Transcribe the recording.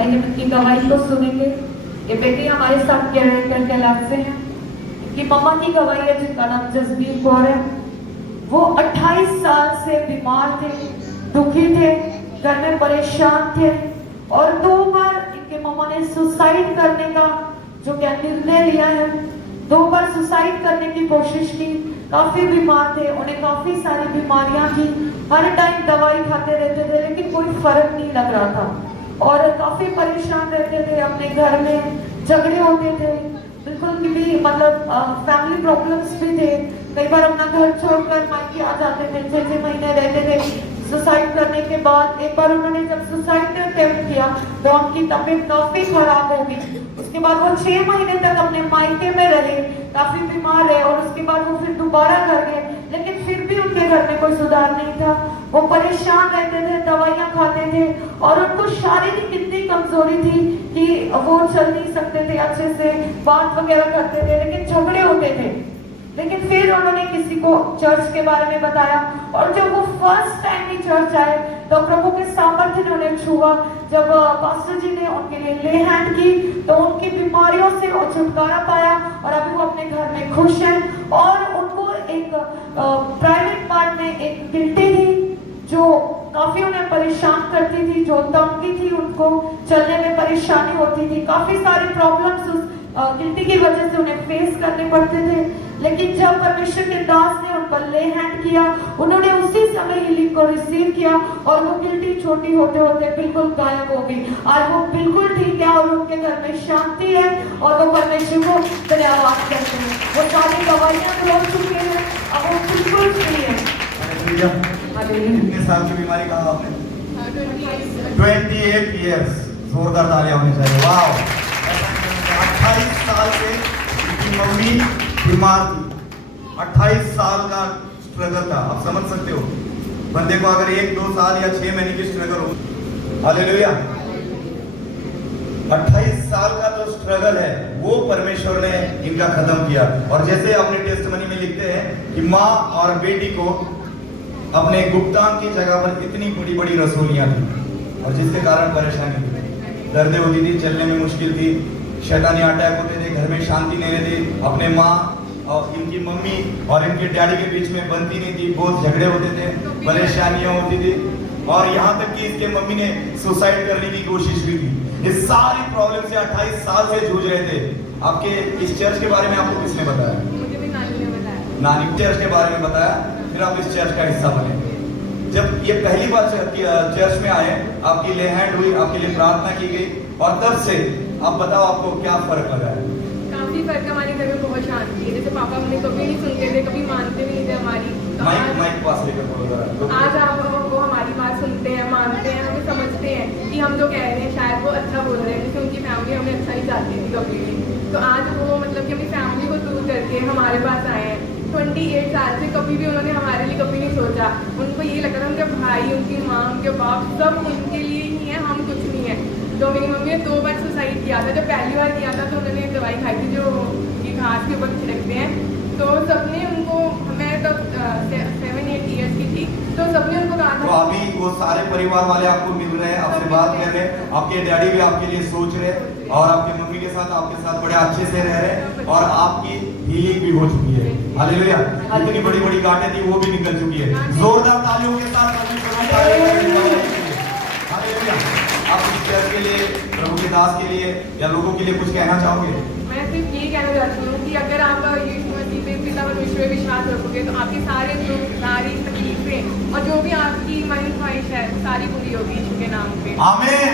आइए उनकी गवाही को सुनेंगे। ये बेटी हमारे साथ केयर कैलाश से हैं। इनकी मम्मा की गवाही है जिनका नाम जसबीर कौर है। वो 28 साल से बीमार थे, दुखी थे, घर में परेशान थे और 2 बार इनके मम्मा ने सुसाइड करने का जो क्या निर्णय लिया है। 2 बार सुसाइड करने की कोशिश की। काफी बीमार थे, उन्हें काफी सारी बीमारियां थी, हर टाइम दवाई खाते रहते थे लेकिन कोई फर्क नहीं लग रहा था और काफी परेशान रहते थे। अपने घर में झगड़े होते थे, बिल्कुल भी मतलब फैमिली प्रॉब्लम्स भी थे। कई बार अपना घर छोड़कर मायके आ जाते थे, 6-6 महीने रहते थे। सुसाइड करने के बाद एक बार उन्होंने जब सुसाइड अटेम्प्ट किया तो उनकी तबीयत काफी खराब हो गई। उसके बाद वो 6 महीने तक अपने मायके में रहे, काफी बीमार रहे और उसके बाद वो फिर दोबारा घर गए, लेकिन फिर भी उनके घर में कोई सुधार नहीं था। वो परेशान रहते थे, दवाइयां खाते थे और उनको शारीरिक इतनी कमजोरी थी कि वो चल नहीं सकते थे अच्छे से, बात वगैरह करते थे लेकिन झगड़े होते थे। लेकिन फिर उन्होंने किसी को चर्च के बारे में बताया और जब वो फर्स्ट टाइम भी चर्च आए तो प्रभु के सामर्थ्य ने उन्हें छुआ। जब पास्टर जी ने उनके लिए ले हैंड की तो उनकी बीमारियों से वो छुटकारा पाया और अभी वो अपने घर में खुश हैं। और उनको एक प्राइवेट पार्ट में एक गिल्टी थी जो काफी उन्हें परेशान करती थी, जो तंगी थी, उनको चलने में परेशानी होती थी, काफी सारी प्रॉब्लम्स उस गिल्टी की वजह से उन्हें फेस करने पड़ते थे। लेकिन जब परमेश्वर के दास ने उन पर ले हैंड किया, उन्होंने उसी समय हीलिंग को रिसीव किया और वो गिल्टी छोटी होते होते बिल्कुल गायब हो गई। आज वो बिल्कुल ठीक है और उनके घर में शांति है और वो परमेश्वर को धन्यवाद करते हैं। वो सारी दवाइयां हो चुके हैं, अब वो बिल्कुल फ्री है। कितने साल की बीमारी कहा आपने? 28 ईयर्स। जोरदार तालियां होनी चाहिए। वाह, 28 साल से उनकी मम्मी बीमार थी। 28 साल का स्ट्रगल था। आप समझ सकते हो बंदे को अगर 1-2 साल या 6 महीने की स्ट्रगल हो। हालेलुया। 28 साल का जो स्ट्रगल है वो परमेश्वर ने इनका खत्म किया। और जैसे अपने टेस्टमनी में लिखते हैं कि माँ और बेटी को अपने गुप्तांग की जगह पर इतनी बड़ी बड़ी रसोलियां थी और जिसके कारण परेशानी थी, दर्द होती थी, चलने में मुश्किल थी, शैतानी अटैक होते थे, घर में शांति नहीं रहती, अपने माँ और इनकी मम्मी और इनके डैडी के बीच में बनती नहीं थी, बहुत झगड़े होते थे, परेशानियां होती थी और यहाँ तक कि इसके मम्मी ने सुसाइड करने की कोशिश भी की। इस सारी प्रॉब्लम से 28 साल से जूझ रहे थे। आपके इस चर्च के बारे में आपको किसने बताया? मुझे भी नानी ने बताया। नानी चर्च के बारे में बताया, फिर आप इस चर्च का हिस्सा बने। जब ये पहली बार चर्च में आए, आपकी ले हैंड हुई, आपके लिए प्रार्थना की गई और तब से आप बताओ आपको क्या फर्क लगा है? काफी फर्क। हमारे घर में बहुत शांति है। जैसे पापा हमने कभी नहीं सुनते थे, कभी मानते भी नहीं थे हमारी। माइक पास लेकर बोलो। आज आप वो हमारी बात सुनते हैं, मानते हैं, हमें समझते हैं कि हम जो कह रहे हैं शायद वो अच्छा बोल रहे हैं, जैसे उनकी फैमिली हमें अच्छा नहीं चाहती थी कभी भी। तो आज वो मतलब कि अपनी फैमिली को दूर करके हमारे पास आए हैं। 28 साल से कभी भी उन्होंने हमारे लिए कभी नहीं सोचा। उनको ये लगता था उनके भाई, उनकी माँ, उनके बाप सब उनके लिए ही है, हम कुछ नहीं है। तो मेरी मम्मी ने 2 बार सुसाइड किया था। जब पहली बार किया था तो उन्होंने दवाई खाई थी जो ये घास के ऊपर छिड़कते हैं। तो सबने उनको, मैं तब 7-8 ईयर्स की थी, तो सबने उनको कहा था। तो अभी वो सारे परिवार वाले आपको मिल रहे हैं, आपसे बात कर रहे हैं, आपके डैडी भी आपके लिए सोच रहे हैं और आपकी मम्मी के साथ आपके साथ बड़े अच्छे से रह रहे हैं और आपकी हीलिंग भी हो चुकी है। हालेलुया। इतनी बड़ी बड़ी गांठें थी वो भी निकल चुकी है। जोरदार तालियों के साथ हालेलुया। आप इस चर्च के लिए, प्रभु के दास के लिए या लोगों के लिए कुछ कहना चाहोगे? मैं सिर्फ ये कहना चाहती हूँ कि अगर आप यीशु मसीह पे, पिता परमेश्वर पे विश्वास रखोगे तो आपके सारे दुख, सारी तकलीफें और जो भी आपकी मन ख्वाहिश है सारी पूरी होगी यीशु के नाम पे। आमीन।